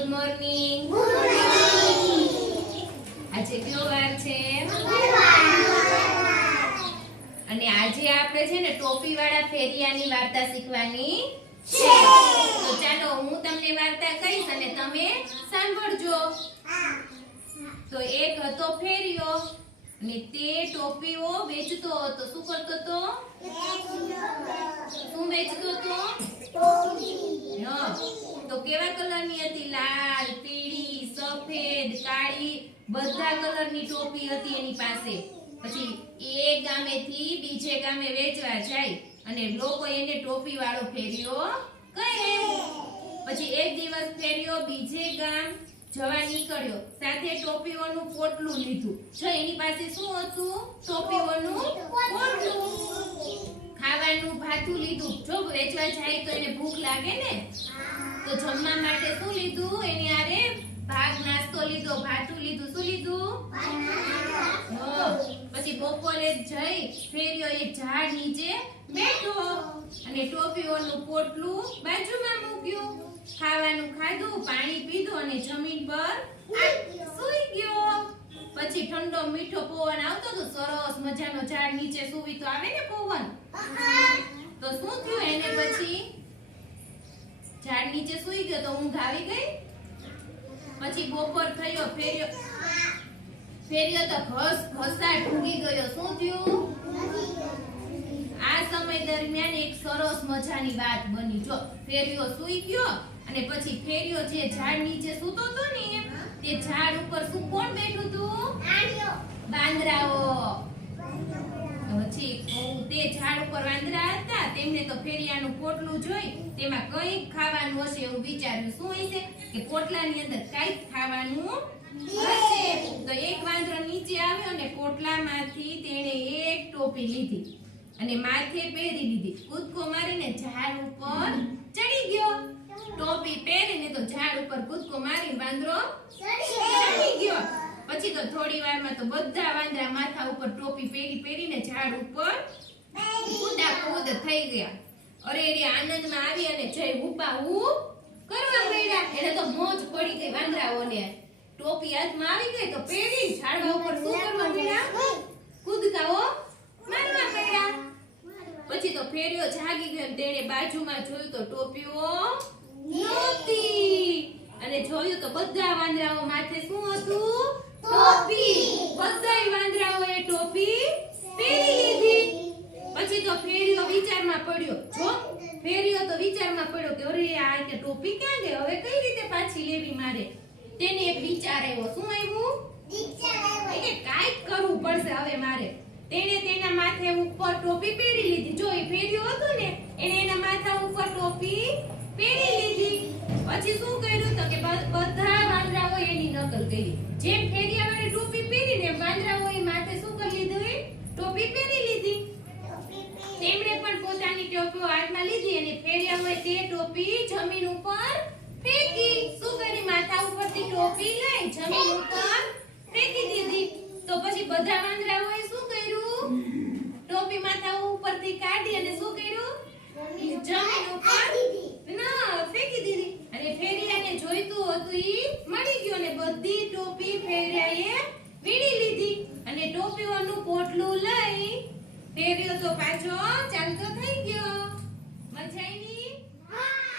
Good morning આજે કયો વાર છે? અને આજે આપણે છે ને ટોપી વાળા ફેરિયાની વાર્તા શીખવાની છે. તો ચાલો હું તમને વાર્તા કહીશ અને તમે સાંભળજો. તો એક હતો ફેરિયો અને તે ટોપીઓ વેચતો હતો. શું કરતો હતો? શું વેચતો હતો? તો કેવા કલરની હતી? લાલ, પીળી, સફેદ, કાળી, બધા કલરની ટોપી હતી એની પાસે. પછી એક ગામેથી બીજે ગામે વેચવા જાય અને લોકો એને ટોપી વાળો ફેર્યો કહે પછી એક દિવસ ફેર્યો, બીજે ગામ જવા નીકળ્યો. સાથે ટોપીઓનું પોટલું લીધું. જો એની પાસે શું હતું? ટોપીઓનું પોટલું. ખાવાનું ભાથું લીધું. જો વેચવા જાય તો એને ભૂખ લાગે ને? તો જમવા માટે શું લીધું? એની આરે ભાગ નાસ્તો લીધો ભાતું લીધું. શું લીધું? પછી બપોરે જઈ ફેર્યો એક ઝાડ નીચે બેઠો અને ટોપીઓનું પોટલું બાજુમાં મૂક્યું. ખાવાનું ખાધું પાણી પીધું અને જમીન પર સૂઈ ગયો. પછી ઠંડો મીઠો પવન આવતો તો સરસ મજાનો ઝાડ નીચે સૂવી તો આવે ને પવન? તો શું થયું? એને પછી ઝાડ નીચે સૂઈ ગયો તો ઊંઘ આવી ગઈ? પછી બપોર થયો ફેર્યો ફેર્યો તો ઘસ ઘસા ઢૂંગી ગયો. શું થયું? આ સમય દરમિયાન એક સરસ મજાની વાત બની. જો ફેર્યો સૂઈ ગયો અને પછી ફેર્યો જે ઝાડ નીચે સૂતો હતો ને તે ઝાડ ઉપર શું કોણ બેઠું હતું? બાંદરાઓ પછી તે ઝાડ ઉપર વાંદરા તેમને તો ફેરિયાનું પોટલું જોઈ તેમાં કઈ ખાવાનું હશે એવું વિચાર્યું. શું હશે? કે પોટલાની અંદર કઈ ખાવાનું હશે. તો એક વાંદરો નીચે આવ્યો ને પોટલામાંથી તેણે એક ટોપી લીધી અને માથે પહેરી લીધી. કૂદકો મારીને ઝાડ ઉપર ચડી ગયો. ટોપી પહેરીને તો ઝાડ ઉપર કૂદકો મારી વાંદરો ચડી ગયો. પછી તો થોડી વારમાં તો બધા વાંદરા માથા ઉપર ટોપી પહેરી પહેરીને ઝાડ ઉપર થઈ ગયા. અરે રે આનંદમાં આવી અને જય ઉપા હું કરવા મળ્યા એને તો મોજ પડી ગઈ વાંદરાઓને. ટોપી હાથમાં આવી ગઈ તો પહેરી ઝાડવા ઉપર શું કરવા મળ્યા કૂદકાઓ મારવા મળ્યા પછી તો ફેરિયો જાગી ગયો તેણે બાજુમાં જોયું તો ટોપીઓ નહોતી. અને જોયું તો બધા વાંદરાઓ માથે શું હતું? ટોપી. બધાય વાંદરાઓએ ટોપી પહેરી લીધી પછી તો ફેરિયો વિચારમાં પડ્યો જો ફેરિયો તો વિચારમાં પડ્યો કે અરે આ ક્યાં ગઈ હવે કઈ રીતે પાછી લેવી મારે? તેને એક વિચાર આવ્યો. શું આવ્યું? એ કે કાંઈક કરવું પડશે હવે મારે. તેણે તેના માથે ઉપર ટોપી પહેરી લીધી. જો એ ફેર્યો હતો ને એને એના માથા ઉપર ટોપી પહેરી લીધી. પછી શું કર્યું તો કે બધા વાંદરાઓ એની નકલ કરી. જેમ ફેરિયાવાળે ટોપી પહેરીને એમ વાંદરાઓએ માથે શું કરી લીધું એ ટોપી પહેરી લીધી તેમણે પણ પોતાની ટોપીઓ હાથમાં લીધી અને ફેરિયાઓએ તે ટોપી જમીન ઉપર ફેંકી. શું કરી માથા ઉપરથી ટોપી લઈ જમીન ઉપર ફેંકી દીધી. તો પછી બધા વાંદરાઓએ શું કર્યું? ટોપી માથા ઉપરથી કાઢી અને શું કર્યું? જમીન ઉપર ના ફેંકી દીધી. અને ફેરિયાને જોઈતું હતું ઈ મળી ગયું અને બધી ટોપી ફેરિયાએ વીણી લીધી. અને ટોપીઓનું પોટલું લઈ ફેર્યો તો પાછો ચાલતો થઈ ગયો. મજા Ah!